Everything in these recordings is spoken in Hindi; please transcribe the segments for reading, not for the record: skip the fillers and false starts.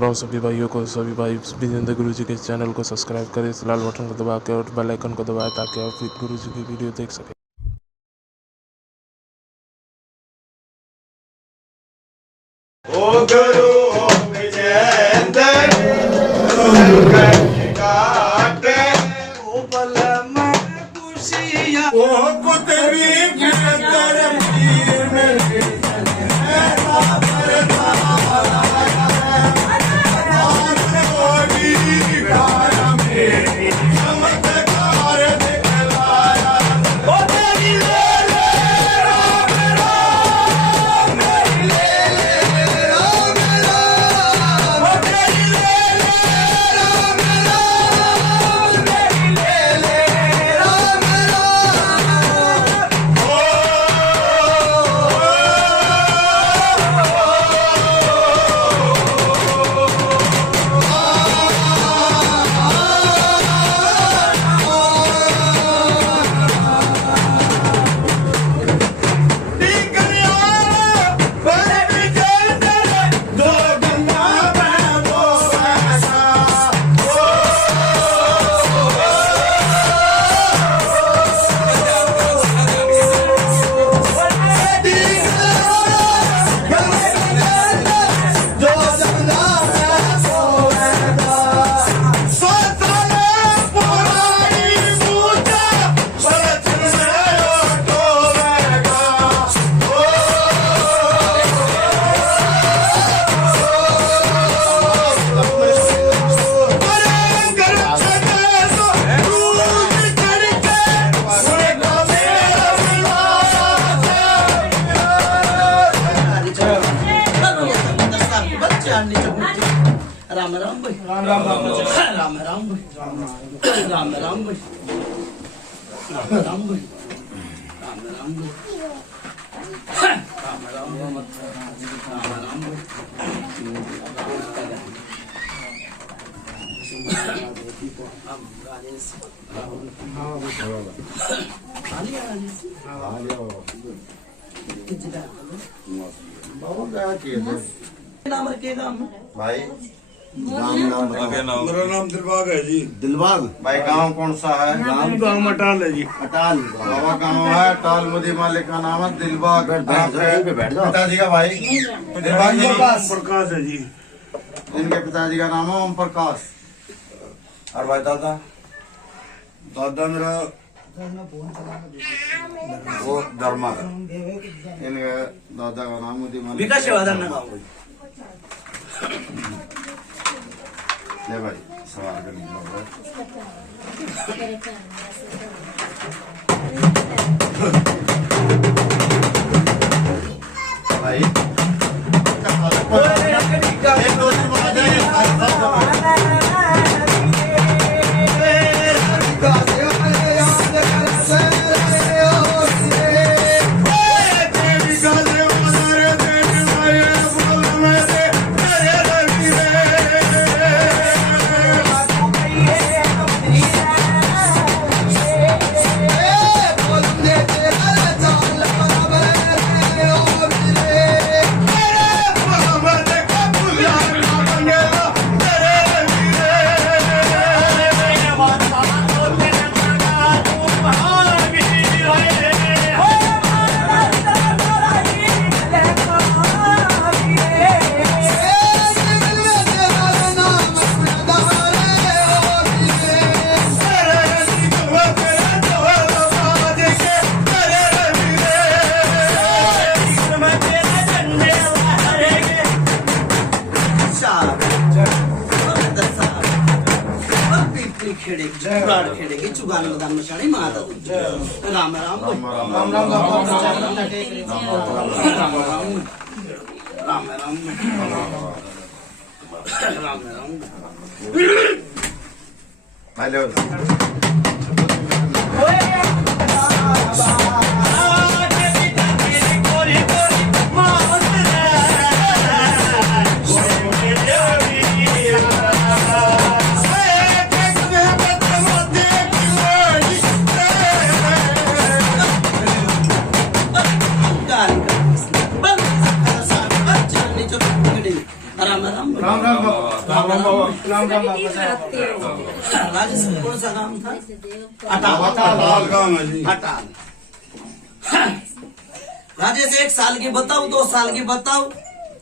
राम सभी भाइयों को, सभी भाई विजेंद्र गुरु जी के चैनल को सब्सक्राइब करें, इस लाल बटन को दबा के और बेल आइकन को दबाएं ताकि आप गुरु जी की वीडियो देख सकें। ओ गुरु विजेंद्र काटे ओ बल में खुशियां ओ पुतरी के तरफ तीर में राम राम भाई राम राम राम राम राम भाई राम राम भाई राम राम भाई राम राम भाई राम राम भाई मेरा नाम दिलबाग है जी। दिलबाग भाई गांव कौन सा है? गांव अटाल है जी। अटाल बाबा गांव है। अटाल मुदी मालिक का नाम है दिलबाग। पिताजी का भाई दिलबाग जी प्रकाश है जी। इनके पिताजी का नाम है ओम प्रकाश। और भाई दादा दादा मेरा वो धर्मा का। इनके दादा का नाम मुदी मालिक। विकास सेवादार ना गाँव ले भाई सवाल करने भाई खेड़ेगी चुगान मैदान में शाणी माता राम राम राम राम राम राम राम राम हेलो राम राम राम राम बाबा राम राम बाबा राम राम राजेश कौन सा काम था? लाल गाँव है जी। अटाल। राजेश 1 साल की बताओ, 2 साल की बताओ,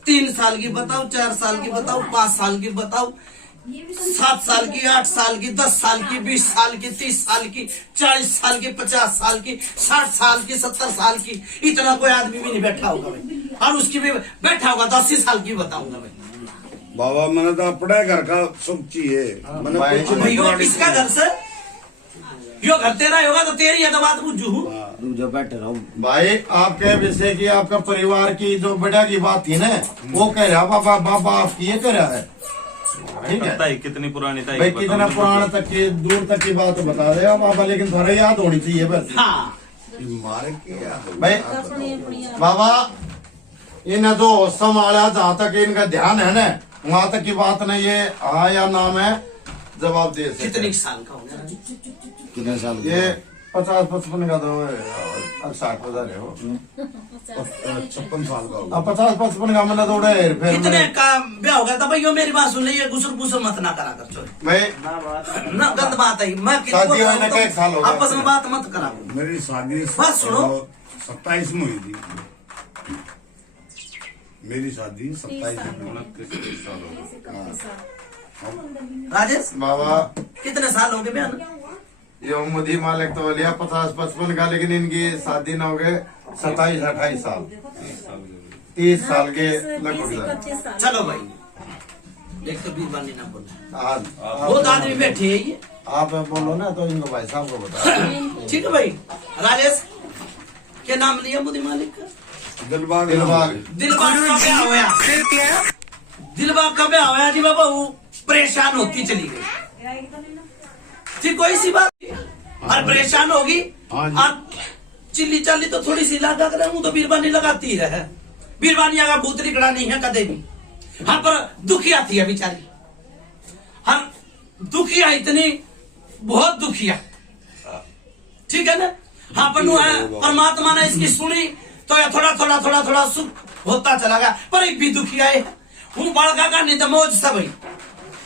3 साल की बताओ, 4 साल की बताओ, 5 साल की बताओ, 7 साल की, 8 साल की, 10 साल की, 20 साल की, 30 साल की, 40 साल की, 50 साल की, 60 साल की, 70 साल की। इतना कोई आदमी भी नहीं बैठा होगा भाई, और उसकी भी बैठा होगा तो 80 साल की बताऊंगा भाई। बाबा मैंने तो अपने घर का सुख चाहिए, मैंने कुछ भाई यो किसका घर से? यो घर तेरा होगा तो तेरी है तो बात बुझू हूँ। जो बैठे रहो भाई आपके विषय की, आपका परिवार की जो बेटा की बात थी ना, वो कह रहा बाबा बाबा आपकी ये कह रहा है। ठीक है, कितनी पुरानी था भाई कितना पुराना तक की, दूर तक की बात बता दे आप बाबा, लेकिन थोड़ा याद होनी चाहिए बस। हाँ मार के भाई बाबा इन जो संभाला, जहाँ तक इनका ध्यान है ना, वहाँ तक की बात नहीं, ये हाँ या नाम है जवाब दे सकते। कितने साल का होगा? कितने साल ये 50-55 का तो 60,000 है वो। 56 साल का होगा। अब 50-55 का मैंने थोड़ा हेर फेर कितने में का ब्याह हो गया था भाई? यो मेरी बात सुन लीजिए, गुसर गुसर मत ना करा कर चोरी भाई ना, गंद बात है। मैं शादी होने का 1 साल हो गया। आपस में बात मत करा। मेरी शादी बस सुनो। 27 में हुई थी। मेरी शादी 27 में। राजेश बाबा कितने साल हो गए ब्याह ना? ये मुदी मालिक तो लिया 50-55 का, लेकिन इनकी शादी न हो गए 27-28 साल, 30 साल के लगभग। चलो भाई, एक तो बीरबानी ना बोलो, आज बहुत आदमी बैठे है ये। आप बोलो ना तो इनको भाई साहब को बता। ठीक है भाई। राजेश क्या नाम लिया मुदी मालिक का? दिलबाग दिलबाग दिलबाग का ब्याह होया, दिलबाग का ब्याह होया जी बाबा। वो परेशान होती चली गई थी, कोई सी बात नहीं। और परेशान होगी और चिल्ली चाली तो थोड़ी सी लगा कर हूँ तो बीरबानी लगाती ही रहे। बीरबानी अगर भूत निकला नहीं है कदे भी। हाँ पर दुखिया थी बेचारी, हम दुखिया इतनी, बहुत दुखिया। ठीक है ना? हाँ पर परमात्मा ने इसकी सुनी तो या थोड़ा सुख होता चला गया। पर एक भी दुखिया है, हूँ बड़का का नहीं था मौज सा भाई,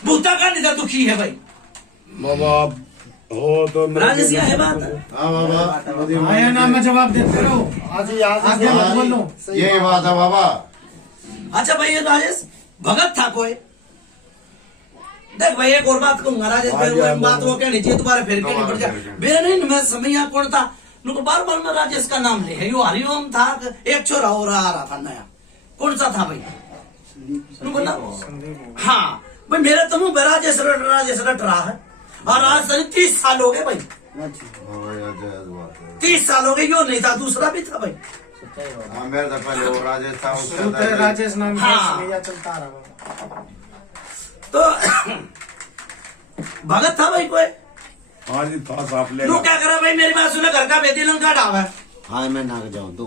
भूता का नहीं था दुखी है भाई। बाबा हो तो राजेश है बात। हाँ बाबा आया ना, मैं जवाब देते रहो। आगे मत बोलो। यही बात है बाबा। अच्छा भाई ये राजेश भगत था कोई? देख भाई एक और बात कहूंगा राजेश भाई, वो बात वो कहनी चाहिए दोबारा फिर कहनी पड़ जाए। मेरा नहीं, मैं समझ कौन था नुको बार बार मैं राजेश का नाम ले। यो हरिओम था, एक छोरा और आ रहा था नया, कौन सा था भाई नुको ना? हाँ भाई मेरे तो मुंह राजेश रट रहा है। और आज तक 30 साल हो गए भाई, 30 साल हो गए। यो नहीं था, दूसरा भी था भाई। हाँ मेरे तो पहले वो राजेश था, उसका तो राजेश नाम हाँ। का चलता रहा। तो भगत था भाई कोई? हाँ जी था साफ ले। तू क्या करा भाई? मेरी बात सुना, घर का बेदी लंका ढावा, हाँ मैं ना जाऊँ तो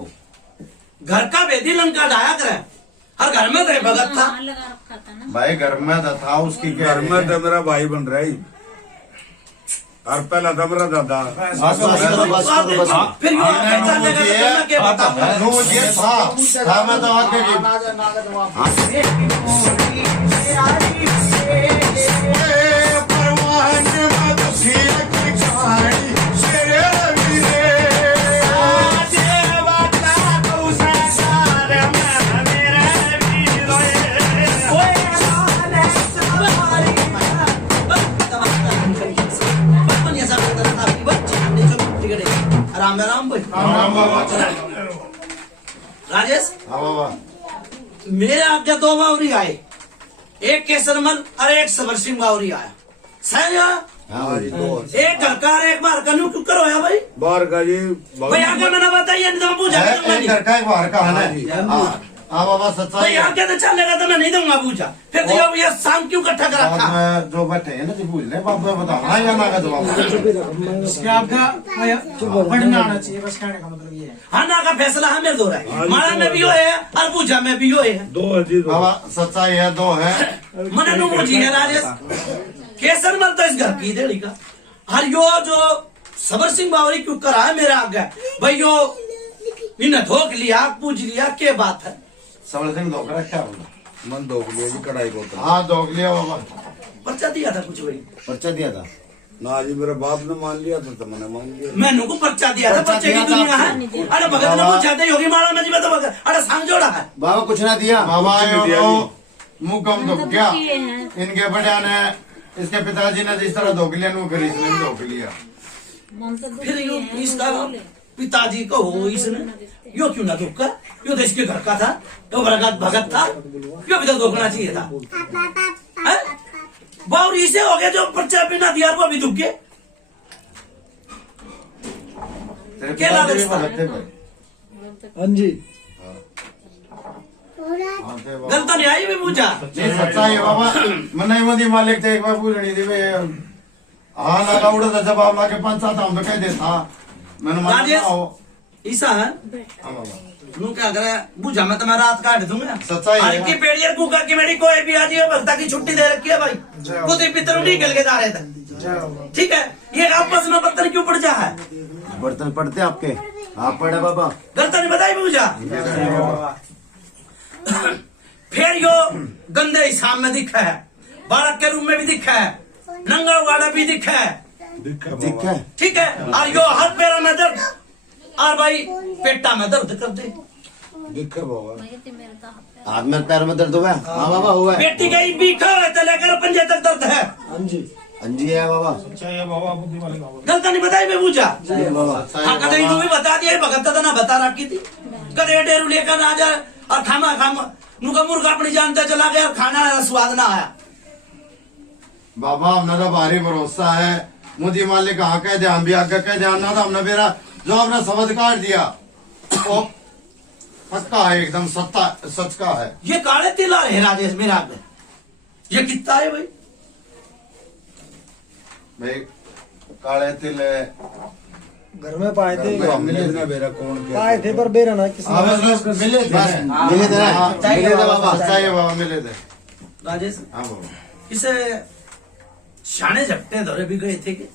घर का बेदी लंका ढाया करे। हर घर में तो भगत था भाई, घर में तो था उसकी घर में तो मेरा भाई बन रहा है, और पहला तो मेरा दादा। फिर यूं आगे चलेगा तो मैं क्या बताऊं? ये था मैं तो आगे की राम भाई। राजेश हाँ बाबा मेरे आगे 2 बावरी आए, एक केसरमल और एक सबर सिंह बावरी आया। सही है? एक घर का और एक बाहर का। क्यों करो भाई? बाहर का जी भाई आगे मैंने बताइए नहीं तो मैं पूछा एक घर का एक बाहर का है ना। हाँ बाबा सच्चाई भाई है। आगे तो चलेगा तो मैं नहीं दूंगा पूछा। फिर तो ये शाम क्यों इकट्ठा कर बाद रखा? में जो बैठे हैं ना जी पूछ ले, बाप में बताओ हाँ या ना का जवाब। इसके आपका पढ़ना आना चाहिए, बस कहने का मतलब ये है। हाँ ना का फैसला हमें दो रहा है, मारा में भी हो है और पूछा में भी हो है। 2 है जी, 2 बाबा सच्चाई है, 2 है। मैंने नु मुझी है राजेश केसरमल तो इस घर की देड़ी का। हर यो जो सबर सिंह बावरी क्यों करा है मेरे आगे भाई? यो इन्हें धोख लिया, पूछ लिया, क्या बात है? सबल सिंह धोखा क्या बोला? मन धोख लिया जी कढ़ाई बोतल। हाँ धोख लिया बाबा। पर्चा दिया था कुछ भाई, पर्चा दिया था ना जी मेरे बाप ने मान लिया तो मैंने मान लिया। मैंने को पर्चा दिया था, पर्चा पर्चे की दिया था दुनिया है। आपने। अरे भगत ने पूछा था योगी माला में जी मैं तो भगत, अरे सांग जोड़ा है बाबा कुछ ना दिया बाबा। कुछ नहीं दिया जी। मुंह कम धोख गया इनके बड़े ने, इसके पिताजी ने जिस तरह धोख लिया वो फिर इसने भी धोख लिया। फिर यो इसका पिताजी को हो इसने यो क्यों ना धोखा, यो तो इसके घर का था, यो भगत था, यो भी तो धोखना चाहिए था। बाउर इसे हो गया जो पर्चा बिना दिया वो भी दुख गए। तेरे क्या पिताजी भी लालच था? भगत थे भाई। हाँ जी हाँ थे बाबा। गलत नहीं आई भी पूछा नहीं सच्चा है बाबा। मना मोदी मालिक थे एक बार पूछनी थी भाई। हाँ लगा उड़ा था जवाब लाके 5-7 हम तो कह देता मैंने माना राजेश हो। ईसा है हाँ बाबा। नू क्या करे बुझा मैं तुम्हारा रात काट दूंगा। सच्चाई है। हल्की पेड़ियर कुकर की मेरी कोई भी आज ये भक्ता की छुट्टी दे रखी है भाई, कुछ पितर निकल के जा रहे थे। ठीक है ये आपस में बर्तन क्यों पड़ जा है, बर्तन पड़ते आपके आप पड़े बाबा। गलत नहीं बताई बुझा। फिर यो गंदे हिसाब में दिखा है, बालक के रूम में भी दिखा है, नंगा वाला भी दिखा है। दिखे ठीक है और यो हाथ पैरा में दर्द और भाई पेटा में दर्द कर दे। दिखे बाबा हाथ में पैर में दर्द हुआ है? हाँ बाबा हुआ है। बेटी का बीखा हुआ है लेकर पंजे तक दर्द है। हाँ जी अंजी है बाबा। गलत नहीं बताई मैं पूछा। सच्चाई हाँ है कदे बाबा। भी बता दिया भगत तो ना बता रखी थी, कदे डेरू लेकर ना जा और खामा नुका मुर्गा अपनी जानता चला गया और खाना स्वाद ना आया। बाबा हमने तो भारी भरोसा है मोदी मालिक कहा कह दे हम भी आगे कह जानना था हमने मेरा जो आपने समझ काट दिया वो पक्का है एकदम सत्ता सच का है। ये काले तिला है राजेश मेरा आगे, ये कितना है भाई? भाई काले तिल घर में पाए थे मिले ना मेरा कौन क्या पाए थे पर बेरा ना किसी हाँ, बस मिले थे मिले थे मिले थे बाबा। सच्चाई है बाबा मिले थे। राजेश हाँ बाबा। इसे शाने झपटे दौरे भी गए थे कि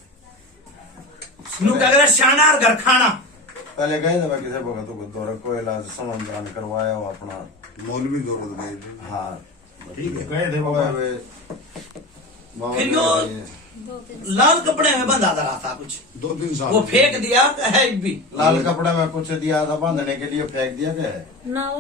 शाना और घर खाना पहले गए थे मैं किसी भगत को दौरा को इलाज समाधान करवाया वो अपना। मौलवी जरूरत गए थे। हाँ ठीक है गए थे बाबा। फिर यो लाल कपड़े में बंधा रहा था कुछ, 2-3 साल वो फेंक दिया है भी। लाल कपड़े में कुछ दिया था बांधने के लिए फेंक दिया गया है। ना वो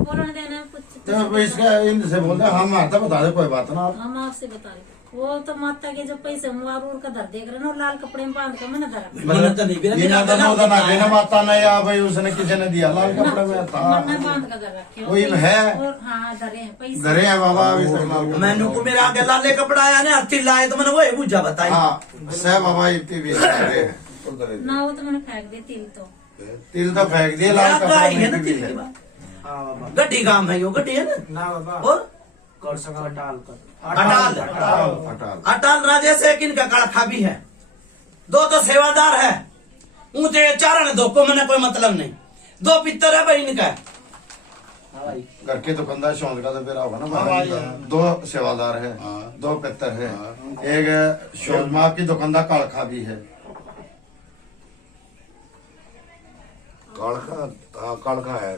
बोलने देना कुछ तो इसका इनसे बोलते हम आता बता दे कोई बात ना। हम आपसे बता रहे वो तो माता के जब पैसे मुआर का धर देख रहे ना लाल कपड़े में बांध के मैंने धरा मन्नत नहीं भी ये ना तो ना देना माता नहीं आ भाई उसने किसी ने दिया लाल कपड़े में था मैंने बांध का धर रखे वही है और हाँ धरे हैं पैसे घरे है बाबा अभी तक लाल कपड़े। मैंने को मेरे आगे लाले कपड़ा आया ना हत्ती लाए तो मैंने वो बुझा बताई। हाँ सह बाबा इतनी भी घरे है उधर है। ना वो तो मैंने फेंक दी तिल तो तिल तो फेंक दिए लाल याद आई है कपड़े ना में भी तिल की है। बात। हाँ बाबा गड्डी काम है यो गड्डी है ना ना बाबा और कर सका टाल कर अटाल हटाल अटाल राजेश एक इनका कड़खा भी है, 2 तो सेवादार है, ऊंचे चारण 2 को मैंने कोई मतलब नहीं, 2 पित्तर है भाई इनका। घर के दुकानदार शौक का तो फिर होगा ना भाई। 2 सेवादार है 2 पितर है एक शोरमा की दुकानदार कालखा भी है। कालखा है।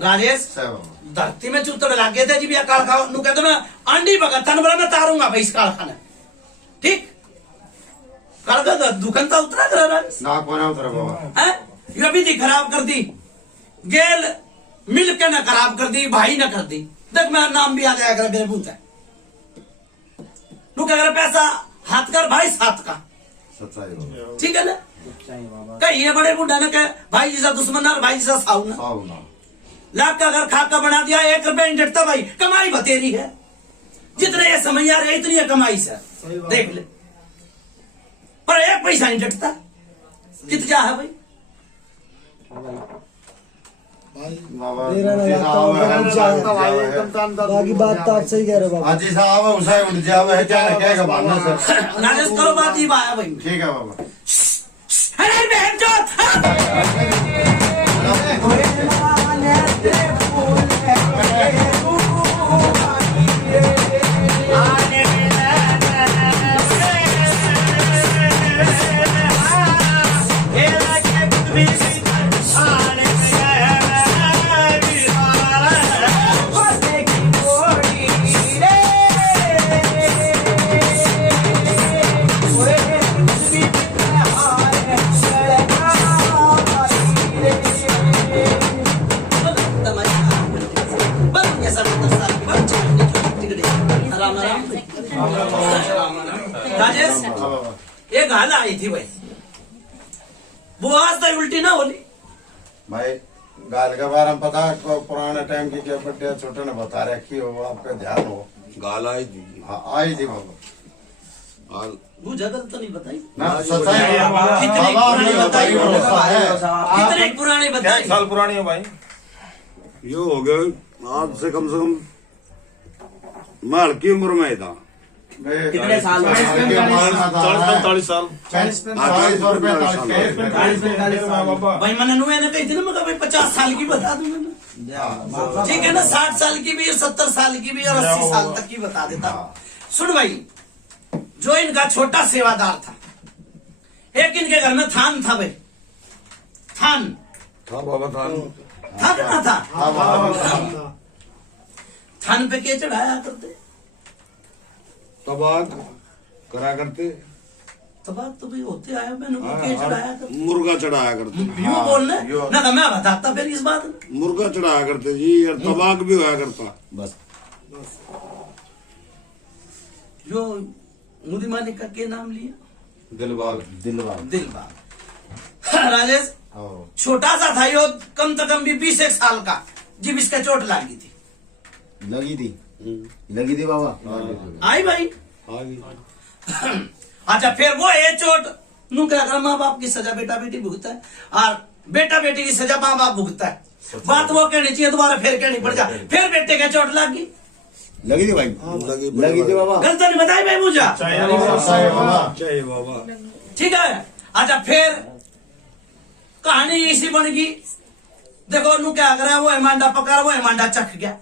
राजेश सह बाबा। धरती में चूतड़ लागे थे जी भी काल खा नु कहते मैं अंडी भगत था बोला मैं तारूंगा भाई इस काल खाने। ठीक काल का दुकान तो उतरा करा राजेश ना कोना उधर बाबा। हैं ये भी दी खराब कर दी, गेल मिल के ना खराब कर दी, भाई ना कर दी। देख मेरा नाम भी आ जाया कर मेरे मुंह से नु कह पैसा हाथ कर भाई साथ का। सच्चाई बाबा। ठीक है ना कहीं ये बड़े बुढ़ा ने कहे भाई जैसा दुश्मन और भाई जैसा साऊ ना साहु ना लाख का अगर खाका बना दिया 1 रुपया नहीं डटता भाई, कमाई बतेरी है जितने ये समय आ रहे इतनी है कमाई से देख ले, पर 1 पैसा नहीं डटता कित जा है भाई। बाबा मेरा ना जी लगता साहब है बाकी बात तो आप सही कह रहे हो बाबा। हाजी साहब उसे उठ जावे है क्या कहेगा भावना से। राजेश करो बात ही आया भाई। ठीक है बाबा। अरे बहन चोद राम राम राजेश एक हाल आई थी भाई, वो आज तक उल्टी ना होली। भाई गाल के बारे में पता है, पुराने टाइम की क्या बड्डे छोटे ने बता रखी हो, आपका ध्यान हो। गाल आई थी। हाँ आई थी बाबा, वो जगह तो नहीं बताई ना सच्चाई कितनी बाबा पुरानी ने बताई, भरोसा है। कितनी पुरानी बताई। साल पुरानी है भाई, ये हो गए आज से कम मैं हल्की उम्र में था। कितने साल में? 40-45 साल। 40 और 45 भाई मैंने नुए ने कही थी ना, मैं भाई 50 साल की बता दूं मैंने, ठीक है ना, 60 साल की भी, 70 साल की भी और 80 साल तक की बता देता। सुन भाई, जो इनका छोटा सेवादार था, एक इनके घर में थान था भाई, थान था बाबा था था कि ना था? थान पे के चढ़ाया करते? तबाक करा करते, तबाक तो भी होते आए, मैंने वो के चढ़ाया करते, मुर्गा चढ़ाया करते, यूं बोलने ना तो मैं बताता फिर इस बात में। मुर्गा चढ़ाया करते जी, और तबाक भी होया करता। बस जो मुदी मालिक का के नाम लिया? दिलबाग दिलबाग। राजेश छोटा सा था यो, कम से कम भी 20 साल का, जब इसका चोट लगी थी। लगी थी बाबा, आई भाई। आगे अच्छा फिर वो ये चोट नू क्या कर, माँ बाप की सजा बेटा बेटी भुगता है, और बेटा बेटी की सजा माँ बाप भुगता है। बात वो कहनी चाहिए, दोबारा फिर कहनी पड़ जाए, फिर बेटे का चोट लगी लगी थी भाई, लगी थी बाबा। गलत नहीं बताई भाई मुझे, चाहिए बाबा। ठीक है। अच्छा फिर कहानी इसी बन गई, देखो नू क्या करा, वो एमांडा पकड़ा, वो एमांडा चख गया,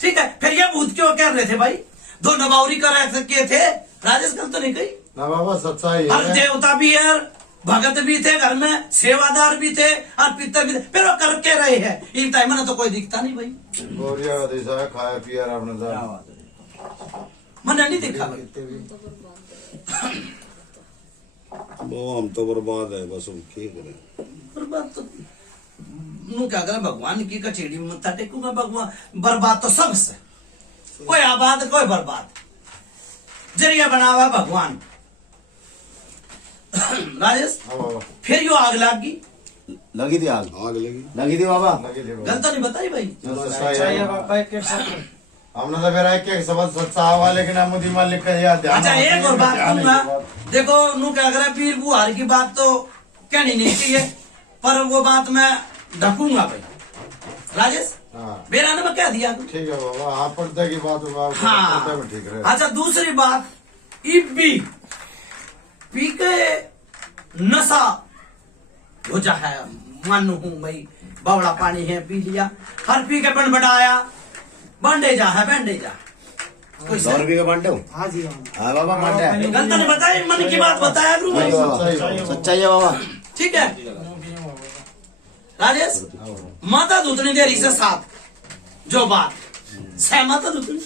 ठीक है। फिर ये भूत क्यों कह रहे थे भाई, दो नबावरी कर के थे, राजेश गलत तो नहीं कही ना बाबा, सच्चाई हर है। देवता भी है, भगत भी थे घर में, सेवादार भी थे, और पितर भी थे, फिर वो करके रहे हैं। इन टाइम में तो कोई दिखता नहीं भाई, गोरिया का दिशा है, खाया पिया रहा अपने साथ। मैंने नहीं देखा भाई। वो हम तो बर्बाद है, बस हम क्या करें। बर्बाद तो नू क्या करें, भगवान की कचेड़ी में मत्था टेकूंगा। भगवान बर्बाद तो सबसे, कोई आबाद कोई बर्बाद, जरिया बना हुआ भगवान। राजेश हाँ बाबा, फिर यो आग लगी, लगी थी आग, आग लगी, लगी थी बाबा। लगी थी बाबा। गलत नहीं बताई भाई। सच्चाई चाहिए है। बाबा, एक साथ हमने तो फिर एक शब्द सच्चा हुआ, लेकिन हम मुदी मालिक का याद ध्यान। अच्छा एक और बात कहूंगा, देखो नू क्या करे, पीर बुहार की बात तो कहनी नहीं चाहिए, पर वो बात मैं ढकूंगा भाई। राजेश हाँ मेरा नाम क्या दिया? ठीक है बाबा, हाँ पर्दे की बात बाबा, हाँ पर्दे में ठीक रहे। अच्छा दूसरी बात, इब्बी पी के नशा हो जा है, मानू हूं भाई, बावड़ा पानी है पी लिया, हर पी के बड़बड़ाया, बैंडेजा है बैंडेजा, कोई 100 रुपये का बांटे हूँ। हाँ जी हाँ बाबा बांटे है। गलत नहीं बताई, मन की बात बताया गुरु भाई। सच्चाई है बाबा। ठीक है राजेश, माता दूतनी देरी से साथ जो बात सहमत दूतनी,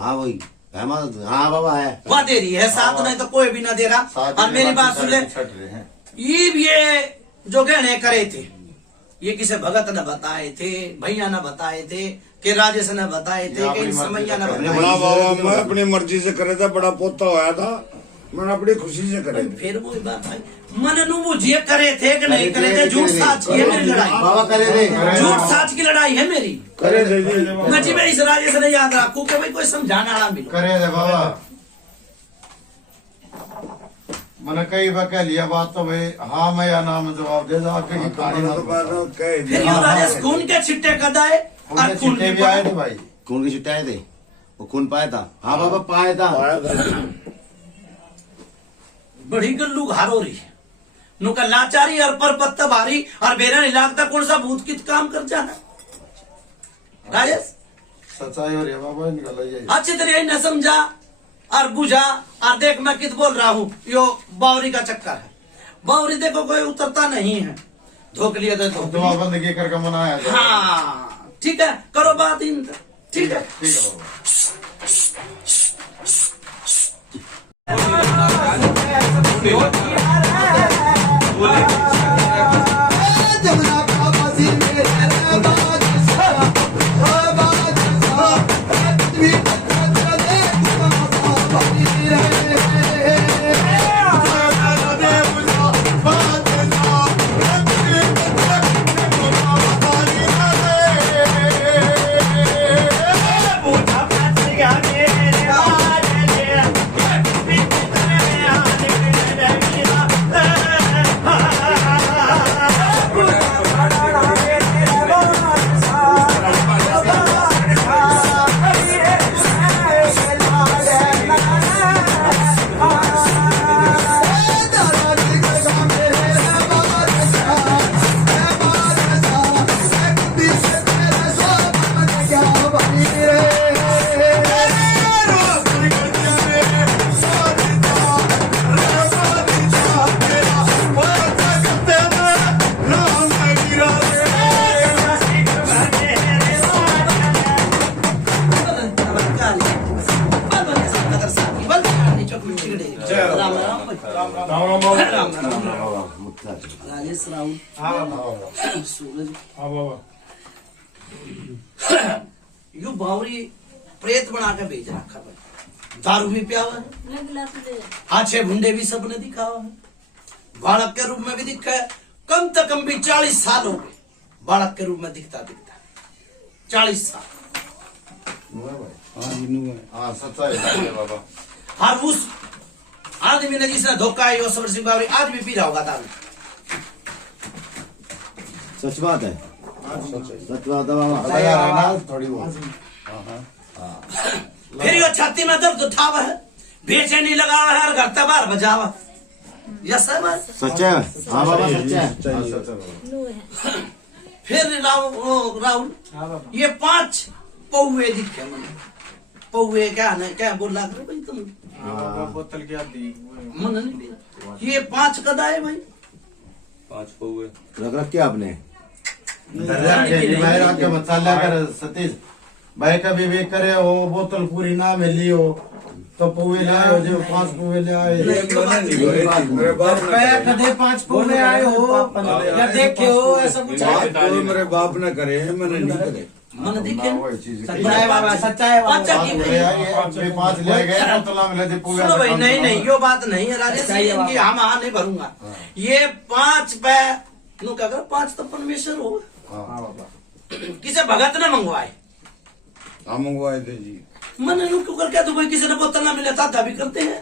हाँ वही है माता, हाँ बाबा है। वह दे रही है साथ, नहीं तो कोई भी ना दे रहा। और मेरी बात सुन ले, ये जो गहने करे थे, ये किसी भगत ने बताए थे, भैया ने बताए थे, कि राजेश ने बताए थे, कि समैया ने बताए बड़ा थे। बाबा मैं अपनी मर्जी से करे था, बड़ा पोता होया था, मैंने अपनी खुशी से करे थे। फिर वो बात भाई, मन नु बुझिए करे थे कि नहीं करे थे, झूठ साच की है मेरी लड़ाई, बाबा करे थे। झूठ साच की लड़ाई है मेरी। करे थे जी। मैं जी मैं इस राजेश ने याद रखू कि भाई कोई समझाने वाला मिलो। करे थे बाबा, मैंने कई बार कह लिया बात, तो भाई हाँ मैं या नाम जवाब दे दो, आपकी कहानी तो बात है, कहे फिर जी। यो राजेश खून के छिट्टे कदाए और उनके खून छिट्टे की भी आए थे भाई। खून के छिट्टे आए थे, वो खून पाया था। हाँ बाबा पाया था। आया था। बड़ी गल्लू घार हो रही है, नुका लाचारी और पर पत्ता भारी, और बेरा नहीं लागता कौन सा भूत कित काम कर जाना। राजेश सच्चाई हो रही है बाबा, इनका लगे अच्छी तरह न समझा और बुझा, और देख मैं कित बोल रहा हूँ, यो बावरी का चक्कर है। बावरी देखो कोई उतरता नहीं है, धोख लिया तो धोख दुआ लिया। बंदगी करके मनाया जाए। हाँ ठीक है, करो बात इन, ठीक है। ठीक है बाबा। राजेश राहुल हाँ बाबा सूरज हाँ बाबा यू बावरी प्रेत बना के भेज रखा भाई। दारू भी पिया हुआ है, लग ला तुझे अच्छे भुंडे भी सबने दिखा हुआ है, बालक के रूप में भी दिखा है। कम से कम भी 40 साल हो गए बालक के रूप में दिखता 40 साल। हाँ सच्चाई है बाबा। और उस आदमी ने जिसने धोखा है समर सिंह बावरी आज भी पी रहा होगा दारू। सच बात है, सच बात है बाबा। थोड़ी बहुत फिर यो छाती में दर्द उठावा है, बेचैनी लगावा है और घर तबार बजावा। यस है बात। सच है हाँ बाबा, सच है। लो है फिर राहुल हाँ बाबा ये 5 पौवे दिखे मैंने। पौवे क्या बोल रहा भाई तुम? हाँ बाबा बोतल क्या दी मन नहीं लिया। ये 5 कदा है भाई। 5 पौवे रख रख क्या आपने? बाहर आके मसाला कर सतीश भाई का विवेक करे वो बोतल पूरी ना मिली हो तो पुए लाए हो जो 5 पुए ले आए। मेरे बाप ने करे। कदे 5 पौने आए हो या देखे हो ऐसा कुछ है? 5 पौवे मेरे बाप ने करे हैं, मैंने नहीं करे। मन दिखे वही चीज सच्चा है बाबा, सच्चा है बाबा। 5 की भाई। 5 ले गए बोतला मिले थे पुए। सुनो भाई, नहीं यो बात नहीं है राजेश जी, इनकी हम नहीं भरूंगा। ये 5 पे नु क्या कर 5 तो परमेश्वर हो। हाँ बाबा किसे भगत ने मंगवाए हम मंगवाए थे जी। मैंने नु क्यों करके तो भाई किसी ने बोतल ना मिले था भी करते हैं।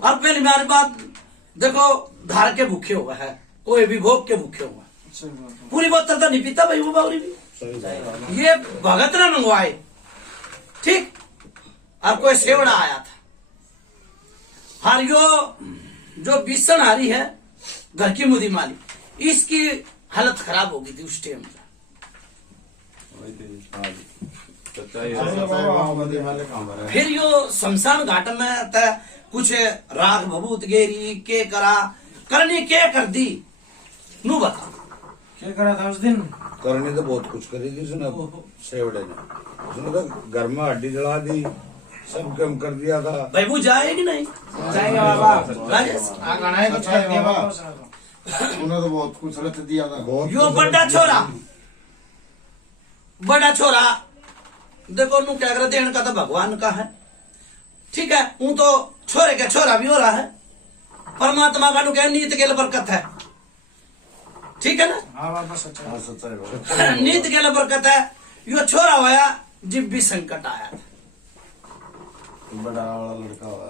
और पहली बार बात देखो धार के भूखे हुआ है, कोई भी भोग के भूखे हुआ, पूरी बोतल तो नहीं पीता भाई वो बावरी भी। ये भगत ने मंगवाए ठीक। और कोई सेवड़ा आया था। और यो जो बिसन हारी है घर की मुदी माली, इसकी हालत खराब हो गई थी उस टाइम। फिर यो शमशान घाट में था कुछ राग भभूत गेरी के करा करनी के कर दी नू बता। क्या करा था उस दिन? करनी तो बहुत कुछ करी थी उसने, सेवड़े ने। उसने तो घर में हड्डी जला दी, सब कम कर दिया था। भाई वो जाएगी नहीं जाएगा बाबा। राजेश गाना है कुछ कर दिया बाबा। उन्होंने तो बहुत कुछ रख दिया था। बहुत यो कुछ बड़ा छोरा देखो नू क्या कर देने का तो भगवान का है ठीक है। वो तो छोरे का छोरा भी हो रहा है, परमात्मा का नु क्या नीत के लिए बरकत है ठीक है ना। हाँ बाबा सच्चा है। हाँ सच्चाई बाबा। नीत के लिए बरकत है। यो छोरा होया जब भी संकट आया था। बड़ा वाला लड़का हुआ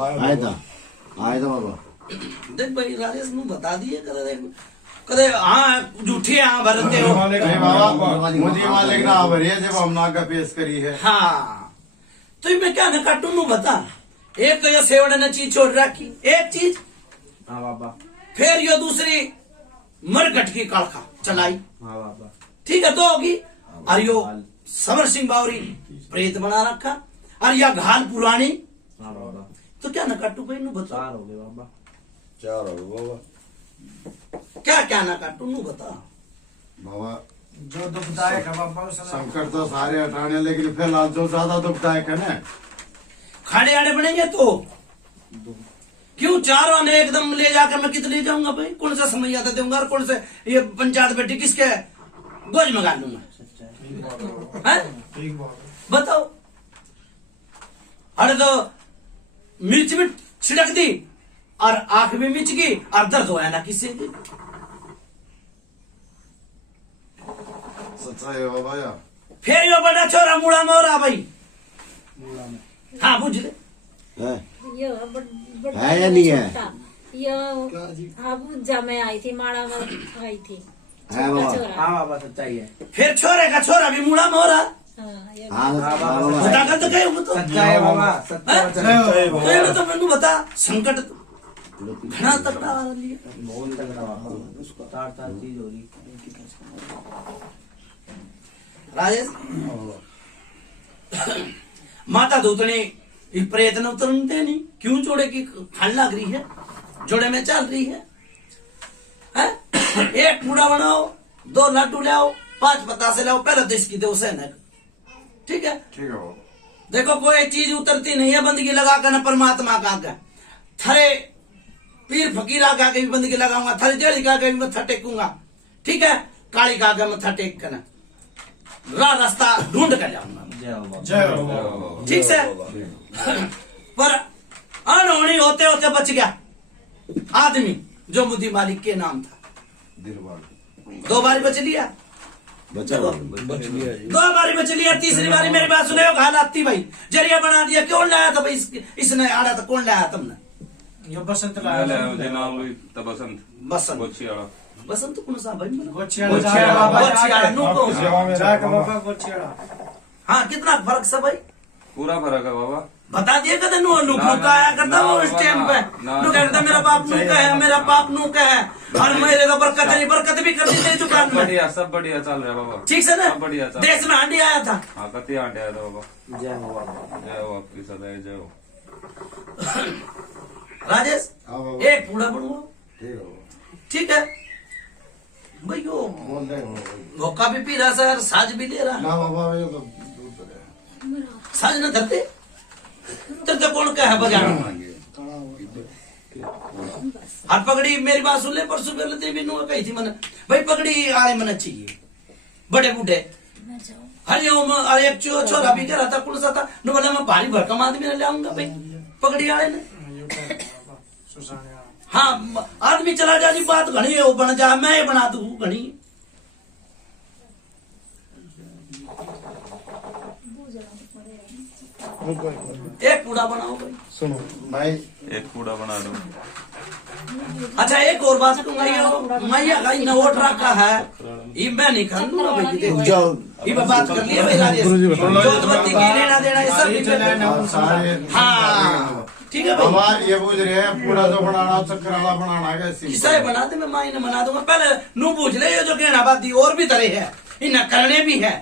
है। आया था बाबा। देख भाई राजेश नू बता दिए कदे हाँ झूठी हाँ भरते हो। नहीं बाबा मुझे मालिक ना भरिए जब हम नागा पेश करी है। हाँ तो मैं क्या न काटू नू बता। एक तो ये सेवड़ ने चीज छोड़ रखी एक चीज। हाँ बाबा। फिर यो दूसरी मरघट की कड़का चलाई हाँ बाबा। ठीक है तो होगी। और यो समर सिंह बावरी प्रेत बना रखा और या घाल पुरानी। हाँ बाबा। तो क्या न काटू भाई नू बता। 4 हो गए बाबा। 4 हो गए बाबा। क्या न काटू नू बता। बाबा जो दुखदायक है बाबा उसने संकट तो सारे हटाने लेकिन फिलहाल जो ज्यादा दुखदायक है ना खाड़े आड़े बनेंगे तो क्यों 4 ने एकदम ले जाकर मैं कितने ले जाऊंगा भाई। कौन सा समय याद दूंगा और कौन से ये पंचायत बेटी किसके गोज में गाल दूंगा हैं? ठीक बाबा। बताओ। अरे तो मिर्च भी छिड़क दी और आंख भी मिच गई और दर्द होया ना किसी की। सच्चाई है बाबा यार। फिर यो बड़ा छोरा मुड़ा मोरा भाई। हाँ बुझ ले है ये है या नहीं है? ये अब जमे आई थी माड़ा में आई थी है बाबा। छोरा। हाँ बाबा सच्चाई है। फिर छोरे का छोरा भी मुड़ा मोरा। हाँ, ये हाँ बाबा। बता कर तो कहे वो तो सच्चा है बाबा। हैं? तो ये तो मैंने बता संकट घना तगड़ा वाला लिया। बहुत तगड़ा बाबा। 4 चीज हो रही। राजेश माता दूतने प्रेत न उतरते नहीं क्यों जोड़े की खान लग रही है जोड़े में चल रही है, हैं? एक पूड़ा बनाओ 2 लड्डू ले आओ 5 बतासे लाओ पहले तो इसकी दो सैनक ठीक है। ठीक है बाबा। देखो कोई चीज उतरती नहीं है बंदगी लगा कर न परमात्मा का थारे पीर फकीर आगे भी बंदगी लगाऊंगा, थारी देड़ी का आगे भी मत्था टेकूंगा, ठीक है, काली का आगे मत्था टेक कर रास्ता ढूंढ कर जाऊंगा, ठीक से। पर अनहोनी होते होते बच गया आदमी जो मुदी मालिक के नाम था, 2 बारी बच लिया, बचा 2 बारी बच लिया, तीसरी बारी मेरी बात सुने घाल आती भाई, जरिया बना दिया, कौन लाया था भाई इसने आड़ा था, कौन लाया तुमने? ये बसंत लाया बसंत, बसंत कौन सा भाई? गोचियाड़ा हाँ, कितना फर्क सा भाई? पूरा फर्क है बाबा। बता दिया कदे नु का आया करता वो इस टाइम पे नु कहता मेरा बाप नु का है, मेरा बाप नु का है, और मेरे का बरकत है, बरकत भी कर दी तेरी दुकान में। बढ़िया, सब बढ़िया चल रहा है बाबा, ठीक से ना? बढ़िया चल। देश में हांडी आया था। हाँ, कति आंटे आया था बाबा। जय हो बाबा, जय हो आपकी सदैव जय हो। राजेश एक पूरा बनवा, ठीक है भाई, धोखा भी पी रहा सर, साज भी ले रहा, ना बाबा साज न धरते तो कौन का है बजाना? हाथ पगड़ी मेरी बात सुन ले, परसों पहले तेरी भी नु कही थी मैंने, भाई पगड़ी आए मन चाहिए, बड़े बूढ़े हरिओम, अरे एक छोरा भी कह रहा था, कौन सा था नु, बोले मैं भारी भरकम आदमी ने ले आऊंगा भाई पगड़ी आए ने। हाँ, आदमी चला जा जी, बात घनी है, वो बन जा, मैं बना दू घनी। एक कूड़ा बनाओ भाई, सुनो भाई, एक कूड़ा बना दो। अच्छा एक और बात कहूंगा, ये मैया का नोट रखा है, ये मैं नहीं खरीदूंगा भाई, ये बात कर लिए भाई राजेश, जोतबत्ती की लेना देना ये सब, हाँ ठीक है भाई। हमारे ये बुझ रहे हैं पूरा जो बनाना चक्कर वाला बनाना है, किसा बना दे, मैं माई ने बना दूंगा, पहले नू पूछ ले, ये जो कहना बात और भी तरह है, इन करने भी है,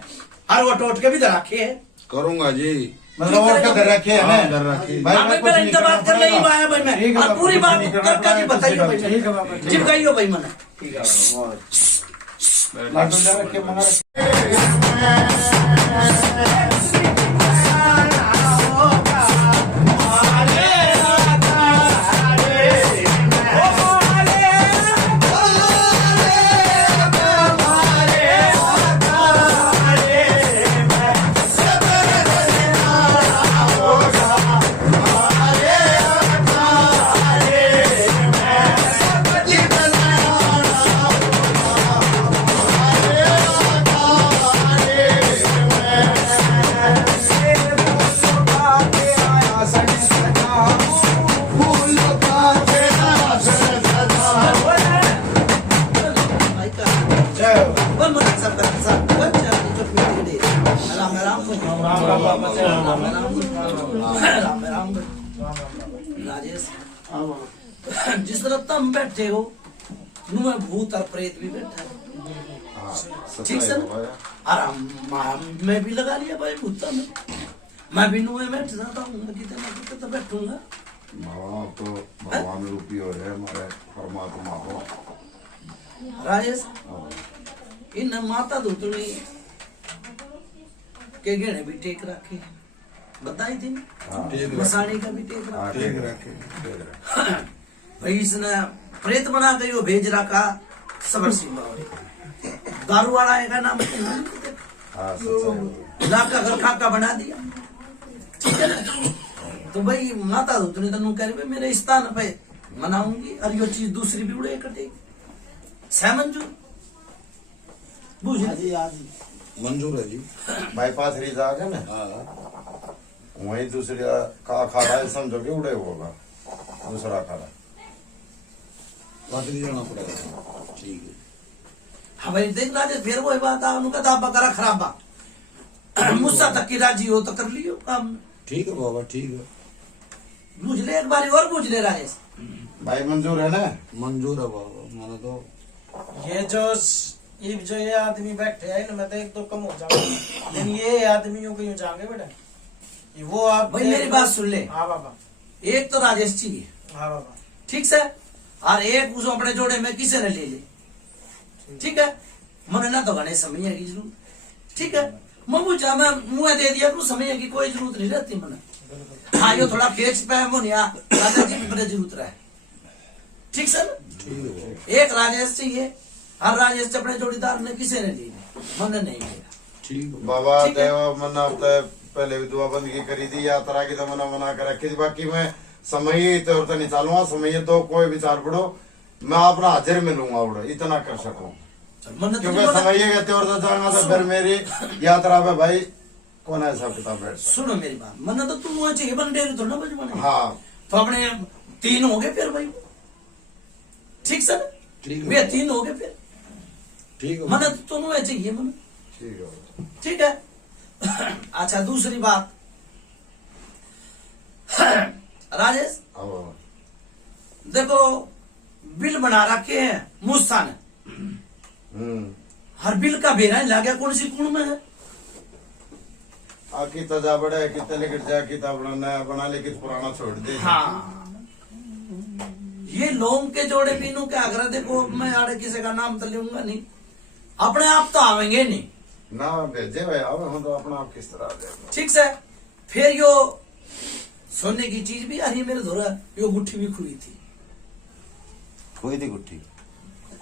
और वो टोट के भी रखे है, करूंगा जी, मतलब और क्या रखे है ना भाई, मैं पहले इनसे बात कर नहीं आया भाई मैं, और पूरी बात करके जी बताइए भाई, चिपकाइयो भाई मैंने, राजेश जिस तरह तुम बैठे हो नुए भूत और प्रेत भी बैठा है, ठीक से ना? और मैं भी लगा लिया भाई भूता में, मैं भी नुए बैठ जाता हूँ, कितने तो बैठूंगा। तो भगवान रूपी हो रहे हमारे परमात्मा को। राजेश इन माता धुतड़ी के घेने भी टेक रखे, बताई थी मसाणी का भी टेक रखे भाई, इसने प्रेत बना के यो भेज रखा सबर सिंह, दारू वाला है का नाम लाका घर खाका बना दिया, ठीक है ना? तो भाई माता धुतड़ी तनु कह रही मेरे स्थान पे मनाऊंगी, और यो चीज दूसरी भी उड़े कटेगी, सहमंजूर बुझ मंजूर है जी, बाईपास रीज आ गया ना, वही दूसरे का अखाड़ा है, समझो कि उड़े होगा दूसरा अखाड़ा, पार्टी जाना पड़ेगा, ठीक है। हाँ भाई देख राजेश, फिर वही बात आ, उनका दाबा करा खराबा, मुझसा तक की राजी हो तो कर लियो काम, ठीक है बाबा, ठीक है, बुझ ले एक बारी और बुझ ले राजेश, भाई मंजूर है ना? मंजूर है बाबा, मैंने तो ये आदमी बैठे हैं इनमें तो एक तो कम हो जाएगा, लेकिन ये आदमियों को यूं जाएंगे बेटा, ये वो आप भाई मेरी बात सुन ले, हाँ बाबा, एक तो राजेश चाहिए, हाँ बाबा, ठीक से, और एक उस अपने जोड़े में किसे न ले ले, ठीक है? मन ना तो घने समय की जरूरत, ठीक है? मैं बुझा मैं मुँह दे दिया तो समय की कोई जरूरत नहीं रहती मन, हाँ यो थोड़ा फेच पे मुनिया दादाजी की बड़े जरूरत रहे, ठीक सर। एक राजेश चाहिए, हर राजेश अपने जोड़ीदार ने किसी ने ली नहीं, मन नहीं लिया। बाबा ठीक है। देव मना पहले भी दुआ बंदगी करी थी, यात्रा की तो मना कर रखी थी। बाकी मैं समय तौर तो नहीं चालूंगा, समय तो कोई विचार पड़ो मैं अपना हाजिर मिलूंगा उड़ा, इतना कर सकूं। क्योंकि समय के तौर तो जाऊंगा तो फिर मेरी यात्रा पे भाई कौन ऐसा किताब बैठ। सुनो मेरी बात, मन तो तुम वहां चाहिए बन डेरी तो ना बज बने। हाँ तो अपने 3 हो गए फिर भाई, ठीक सर। वे 3 हो गए फिर, ठीक है। मन तो तुम चाहिए मन, ठीक है। ठीक है। अच्छा दूसरी बात राजेश, हाँ बाबा। देखो बिल बना रखे हैं मूसा ने, हर बिल का बेरा लग गया कौन सी कुण में है। आकी तजा बड़े कितने लेकर जा किताब नया बना ले कित पुराना छोड़ दे। हाँ ये लोग के जोड़े पीनू के आगरा, देखो मैं आड़े किसी का नाम तो लूंगा नहीं, अपने आप तो आवेंगे नहीं ना भेजे भाई आओ, हम तो अपना आप किस तरह दे। ठीक से। फिर यो सोने की चीज भी आ रही है मेरे धोरा, यो गुट्ठी भी खुई थी। कोई थी गुट्ठी,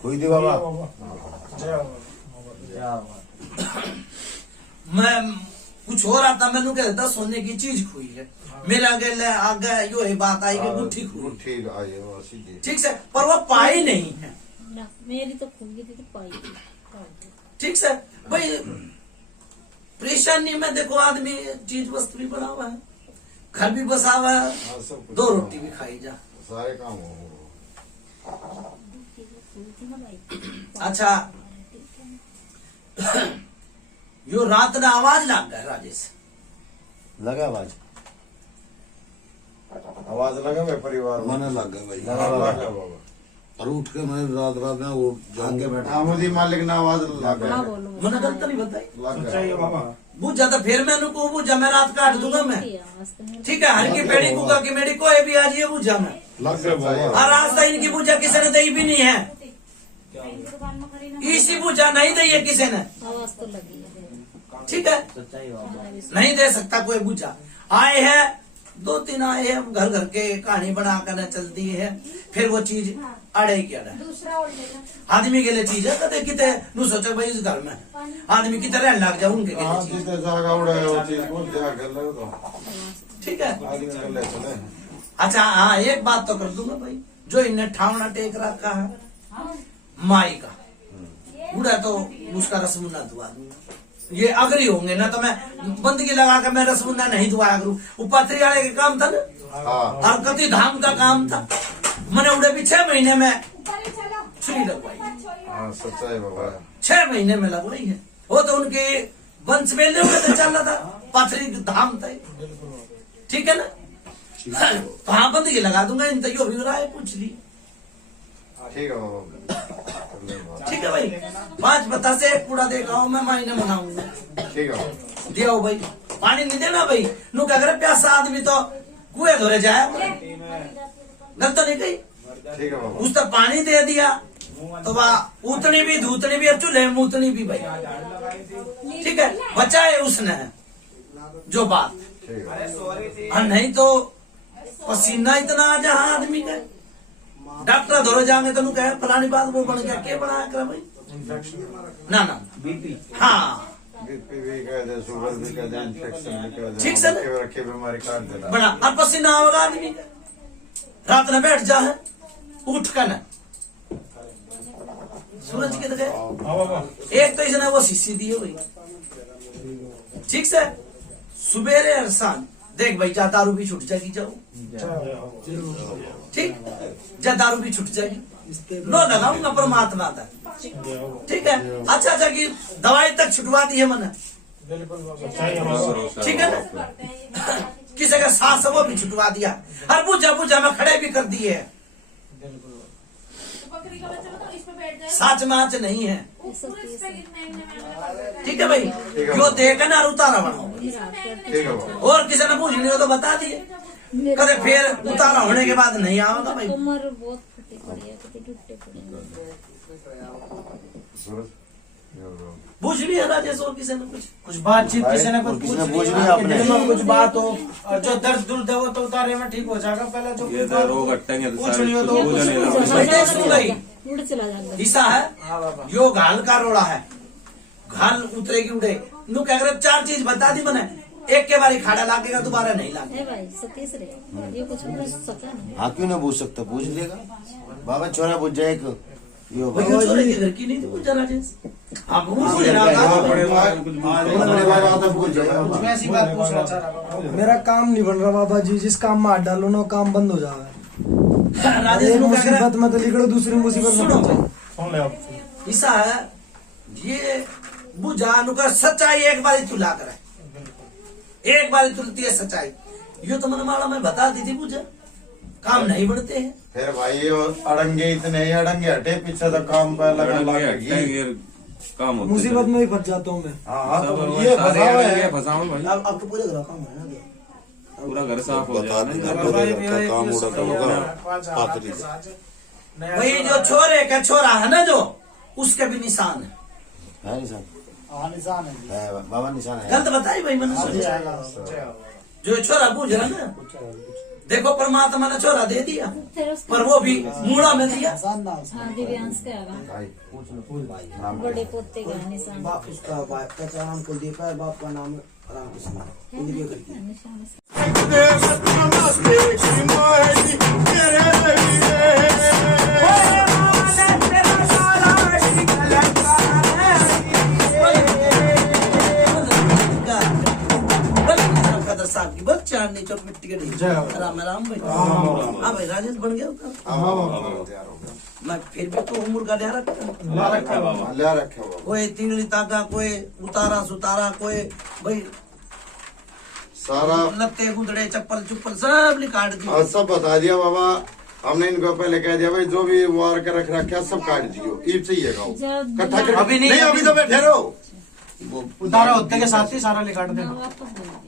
कोई थी बाबा। मैं कुछ और आता मैंने कह देता सोने की चीज खुई है, मेरे आगे ले आगे यो ही बात आई कि गुट्ठी खुई। ठीक आई है वो सीधी। ठीक से, पर वो पाई नहीं है। ना, मेरी तो खुली थी तो पाई थी। ठीक से भाई, परेशानी में देखो आदमी चीज वस्तु भी बना हुआ है, घर भी बसा हुआ है, हाँ, सब कुछ 2 रोटी भी खाई जा। सारे काम हो। अच्छा यो रात ने आवाज लग गया राजेश, लगा आवाज, आवाज लगा भाई परिवार में। मन लग गया भाई। लगा बाबा। और उठ के मैं रात में वो जाके बैठा। हाँ मुझे मालिक ने आवाज लगा हाँ बोलो। मैंने गलत नहीं बताई, लगा। बुझ जाता फिर मैं उनको बुझा, मैं रात काट दूंगा मैं। आज तो मेरे ठीक है, हर की पेड़ी कुका की मेरी कोई भी आज ये बुझा मैं, लग गया बाबा। और आज तक इनकी बुझा किसी ने दी भी नहीं है, इसी बुझा नहीं दी है किसी ने। आवाज तो लगी है। ठीक है, नहीं दे सकता कोई बुझा। आए हैं 2-3 आए हैं घर घर के कहानी बना कर चल दी है, फिर वो चीज अड़े की अड़े। आदमी के लिए चीज है, कदे किते नु सोचा भाई इस घर में आदमी की तरह लग जाए उनके के हाँ लिए चीज। जितने जागा उड़े वो चीज को जा कर ले तो ठीक है। आदमी कर ले चले। अच्छा हाँ एक बात तो कर दूंगा भाई, जो इन्हें ठावना टेक रखा है माई का उड़ा, तो उसका रसमुन्ना दुआ दूंगा। ये अगरी होंगे ना तो मैं बंदगी लगा कर मैं रसमुन्ना नहीं दुआया करूँ। वो पथरी वाले का काम था ना, हाँ और कति धाम का काम था, मैंने उड़े भी 6 महीने में छुरी लगवाई। हाँ सच्चाई बाबा। 6 महीने में लगवाई है। वो तो उनके वंश में तो चल रहा था, पथरी धाम था। ठीक है ना, तो हाँ बंदगी लगा दूंगा। इन तैयो भी राय पूछ ली। ठीक है बाबा। ठीक है भाई, 5 बता से एक कूड़ा देखा हूँ मैं, महीने मनाऊंगा। ठीक है दिया भाई, पानी नहीं देना भाई, नु अगर प्यासा आदमी तो कुएं धोरे जाए, गलत तो नहीं कही। ठीक है बाबा। उस तो पानी दे दिया तो वह उतनी भी धूतनी भी चूल्हे में उतनी भी भाई। ठीक है, बचाए उसने जो बात। ठीक है। और नहीं तो पसीना इतना आ जा आदमी का, डॉक्टर धोरे जाएंगे तो कहे फलानी बात वो बन गया, क्या बनाया कर भाई। ना ना बीपी, हाँ बीपी भी कह दे, शुगर भी कह दे, इन्फेक्शन भी कह दे, ठीक से ना? रखे बीमारी काट देना। बड़ा और पसीना होगा आदमी का, रात में बैठ जा है उठ कर न सूरज के गए। एक तो इसने वो शीशी दी हुई, ठीक से सुबेरे और सांझ देख भाई, जा दारू भी छूट जाएगी, जाओ ठीक, जा दारू भी छूट जाएगी, लो लगाऊंगा परमात्मा तक। ठीक है, अच्छा की दवाई तक छुटवा दी है मैंने। ठीक है ना, किसी का सांस वो भी छुटवा दिया, और बुझा बुझा में खड़े भी कर दिए। साच माच नहीं है। ठीक है भाई, जो देखा ना उतारा बनाओ। ठीक है बाबा। और किसी ने पूछ लिया तो बता दिए, कदे फिर उतारा होने के बाद नहीं आऊंगा भाई। कमर बहुत फटी पड़ी है, कभी टूटे पड़े हैं। सूरज पूछ लिया राजेश और किसी ने कुछ बातचीत किसी ने कुछ किसी ने पूछ पूछ लिया, लिया आपके अपने। दिल में कुछ बात हो और जो दर्द दुर्द है वो तो उतारे में ठीक हो जाएगा। पहले जो ये तो रोग अटकेंगे तो पूछ सारे लियो तो तो कुछ जाने नहीं लगे। होगा। मैं सुन गई उड़ चला जाएगा। हिस्सा है हाँ बाबा। यो घाल का रोड़ा है, घाल उतरेगी उड़े नु कह रहे 4 चीज बता दी मैंने, एक के बारी खाड़ा लागेगा दोबारा नहीं लागेगा। है भाई सतीश रे, ये कुछ पूछ सकता नहीं। हाँ क्यों ना पूछ सकता, पूछ लेगा बाबा। छोरा पूछ जाए एक यो भाई बाबा। वो छोरे के घर की नहीं थी पूछा राजेश, आप वो पूछ रहा हाँ, था। बड़े भाई, बड़े भाई बात अब पूछ जाएगा। कुछ मैं ऐसी बात पूछ रहा था। मेरा काम नहीं बन रहा बाबा जी, जिस काम में हाथ डालो ना काम बंद हो जावे। राजेश एक नु कह रहा मुसीबत में तो निकलो, दूसरी मुसीबत में सुनो फंस जाओ। हिस्सा है ये बुझा नु कर सच्चाई एक बारी तू ला कर, एक बारी तुलती है सच्चाई। यो तो मन माला में बता दी थी बुझा, काम नहीं बढ़ते हैं। फिर भाई ये अड़ंगे इतने ही अड़ंगे हटे, पीछे तो काम पे लगने लगी। ये काम होता है। मुसीबत में ही फंस जाता हूँ मैं। हाँ सब तो ये सारे फंसा हुआ ये है। फंसाओ भाई, अब तो पूरे घर काम है ना। पूरा घर साफ हो बता जाए दिया। ना। काम उड़ा होगा आखिरी वही जो छोरे का छोरा है ना, जो उसके भी निशान है। है निशान। निशान है। है बाबा निशान है। गलत बताई भाई मैंने सोचा। जो छोरा बूझ रहा ना, देखो परमात्मा ने छोरा दे दिया, फिर उसका पर वो भी मूड़ा में दिया। हाँ दिव्यांश का आगा बड़े पोते का निशान। बाप उसका बाप का नाम कुलदीप है, बाप का नाम रामकृष्ण। उनके घर की निशान साहब की बस चार नहीं चोट मिट्टी के नहीं। राम राम भाई। हाँ भाई राजेश बन गया मैं फिर भी तो उम्र का ध्यान रखता। ले रखे हो कोई तिंगली ताका, कोई उतारा सुतारा, कोई भाई सारा लत्ते गुदड़े चप्पल चुप्पल सब निकाट दी। और सब बता दिया बाबा। हमने इनको पहले कह दिया भाई जो भी वार के रख रखे सब काट दियो, ईब चाहिए गाँव इकट्ठा कर। अभी नहीं, अभी तो बैठे रहो। उतारा होते के साथ ही सारा निकाल देना। वापस बोल देता।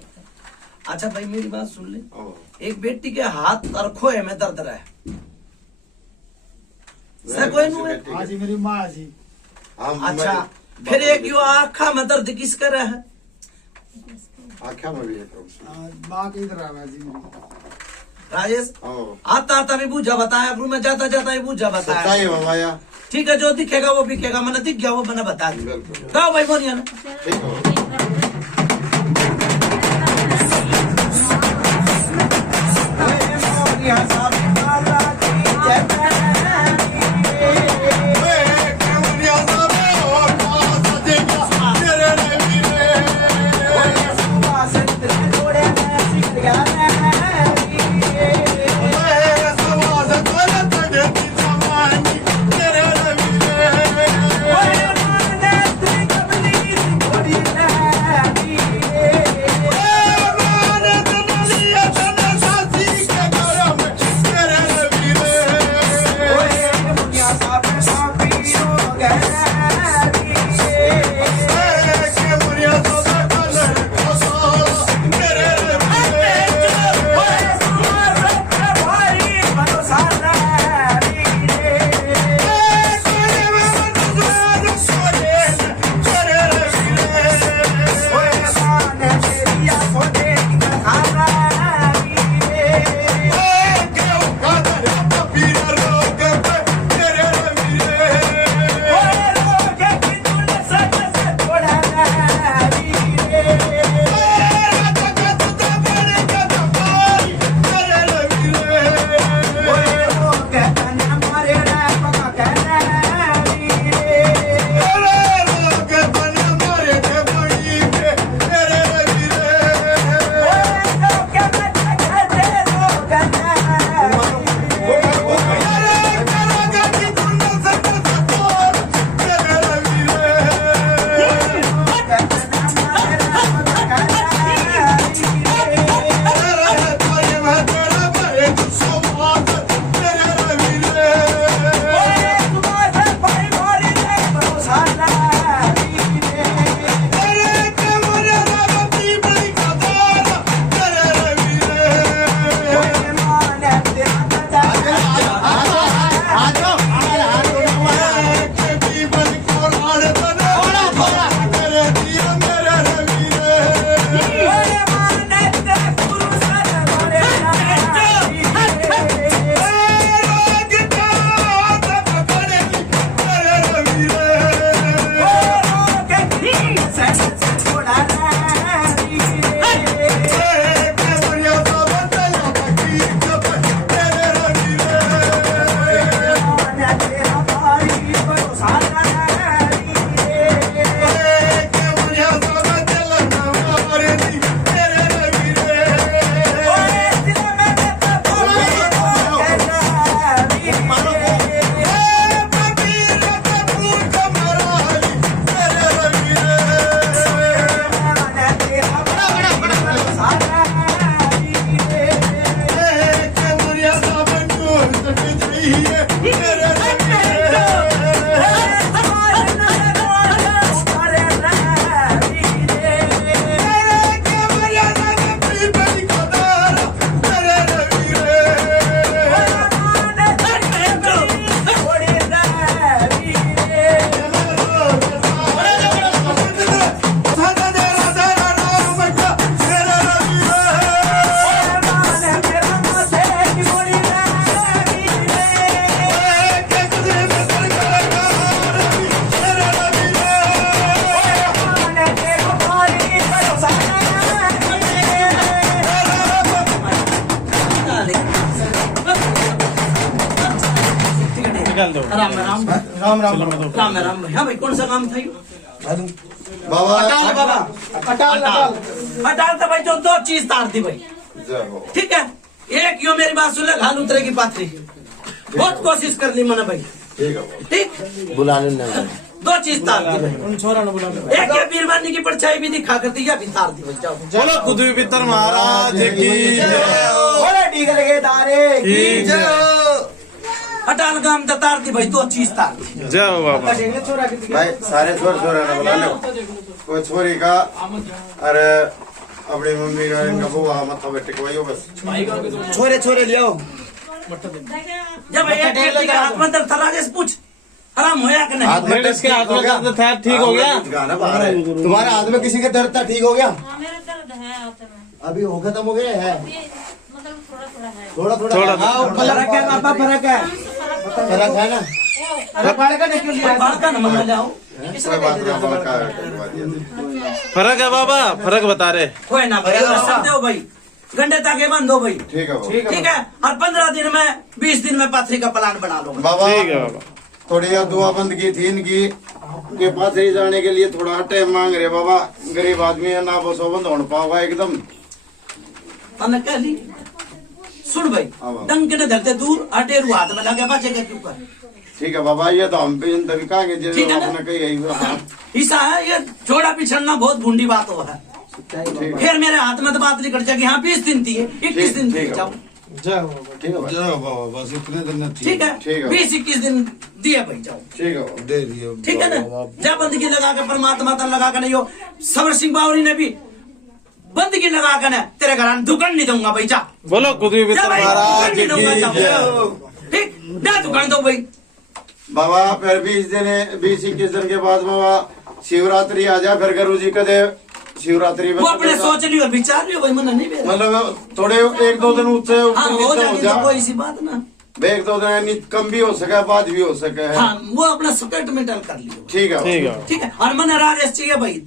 अच्छा भाई मेरी बात सुन ले, एक बेटी के हाथ और खोए में दर्द रहे से कोई नहीं है। हाँ जी मेरी माँ जी। अच्छा फिर एक यो आँखा में दर्द किस कर रहा है? आख्या में भी है माँ की तरह है जी मेरी। राजेश हाँ। आता आता भी बूझा बताया, गुरु में जाता जाता भी बूझा बताया। सच्चाई बाबा यार। ठीक है, जो दिखेगा वो बिकेगा। मैंने दिख गया वो मैंने बता दिया। बिल्कुल कहो भाई बोलिए ना। ठीक है। निकाल दो। राम राम राम राम राम राम भाई। हाँ भाई कौन सा काम था ये? बाबा अटाल बाबा अटाल अटाल था भाई। जो दो चीज तार दी भाई, जय हो। ठीक है। एक यो मेरी बात सुन ले, घाल उतरेगी पाथरी। बहुत कोशिश कर ली मैंने भाई, ठीक है बाबा। ठीक। बुला लेना दो चीज तार दी भाई। उन छोरा ने बुला लो। एक ये बीरबानी की परछाई भी दिखा कर दी, या भी तार दी भाई। जाओ बोलो कुतुब पितर महाराज की बोले डीगल के दारे की जय। अटाल गांव तो तार दी भाई, दो चीज तार दी। जय हो बाबा। भाई सारे छोरा ने बुला लो। कोई छोरी का अरे अपनी मम्मी का इनका बुआ मत्था पे टिकवाइयो बस। छोरे ले आओ। जब एक व्यक्ति के हाथ में दर्द था, राजेश पूछ आराम होया कि नहीं? इसके हाथ में दर्द था, ठीक हो गया? तुम्हारे हाथ में किसी का दर्द था, ठीक हो गया? हाँ, मेरा दर्द है हाथ में। अभी हो खत्म हो गया है? अभी मतलब थोड़ा थोड़ा है। थोड़ा थोड़ा फर्क है पापा, फर्क है। फर्क है ना? बालका नंबर ले आओ। कोई बात नहीं बाबा का टिकवा दिया। फर्क है बाबा, फर्क बता रहे। कोई ना भाई, सब दो भाई, घंटे तक बंद हो भाई। ठीक है बाबा। ठीक है। और 15 दिन में 20 दिन में पाथरी का प्लान बना लो। बाबा ठीक है बाबा। थोड़ी यार दुआ बंद की थी इनकी के पास ही जाने के लिए थोड़ा टाइम मांग रहे बाबा। गरीब आदमी है ना, बस बंद होने पाओगा एकदम। कह ली सुन भाई, डंक ने धरते दूर अटेरू हाथ में लगे बचेगा क्यों कर। ठीक है बाबा, ये तो हम भी तभी कहेंगे जो ठीक है ना? आपने कही ऐसा है, ये जोड़ा पिछड़ना बहुत भूंडी बात हो है। फिर मेरे हाथ में तो बात नहीं कर जाएगी। हाँ 20 दिन थी, 21 दिन थी। जाओ जय हो बाबा। ठीक है जय हो बाबा, बस इतने दिन ठीक है। ठीक है। 20-21 दिन दिए भाई। जाओ ठीक है दे दिए। ठीक है ना। जब बंदगी लगा के परमात्मा तन लगा के नहीं हो। सबर सिंह बावरी ने भी बंदगी लगा के ना तेरे घर दुकान नहीं दूंगा भाई। जा बोलो कुतुब पितर महाराज की जय। ठीक ना, दुकान दो भाई। बाबा। फिर 20-21 दिन के बाद बाबा शिवरात्रि आ जाए, फिर गुरु जी कदे शिवरात्रि में वो अपने सोच लियो, विचार लियो भाई, मन नहीं मेरा। मतलब थोड़े 1-2 दिन उससे हाँ हो जाएगी तो कोई सी बात ना। 1-2 दिन कम भी हो सके, बाद भी हो सके। हाँ वो अपना सकट में टल कर लियो। ठीक है ठीक है। ठीक है। और मन राजेश चाहिए भाई।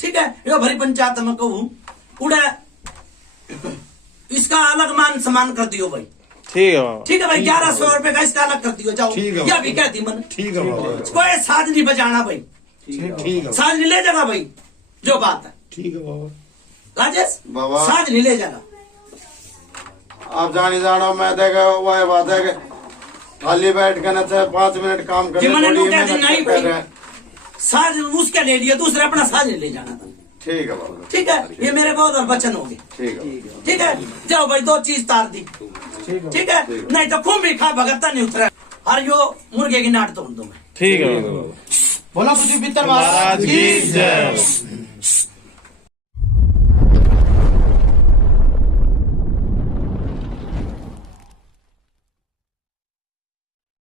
ठीक है। यो भरी पंचायत में कहूँ उड़े, इसका अलग मान सम्मान कर दियो भाई। ठीक है बाबा। ठीक है भाई। 1100 रुपए का इसका अलग कर दियो। जाओ ठीक है। या भी कहती मन। ठीक है बाबा। कोई साज नहीं बजाना भाई। ठीक है। साज नहीं ले जाना भाई, जो बात है। ठीक है बाबा। राजेश बाबा। साज नहीं ले जाना। आप जाने जाना, मैं देखा वह बात है कि खाली बैठ के ना 5 मिनट काम जी मैंने करने नु कह दी नहीं भाई, साज उसके ले लिया, दूसरा अपना साज नहीं ले जाना था। ठीक है बाबा। ठीक है। ये मेरे बहुत और वचन हो गए। ठीक है। ठीक है। जाओ भाई, 2 चीज तार दी। ठीक है। नहीं तो खूब भी खा भगता नहीं उतरा। और यो मुर्गे की नाट तोड़ दो मैं। ठीक है बाबा। बोलो कुछ भीतर महाराज की जय।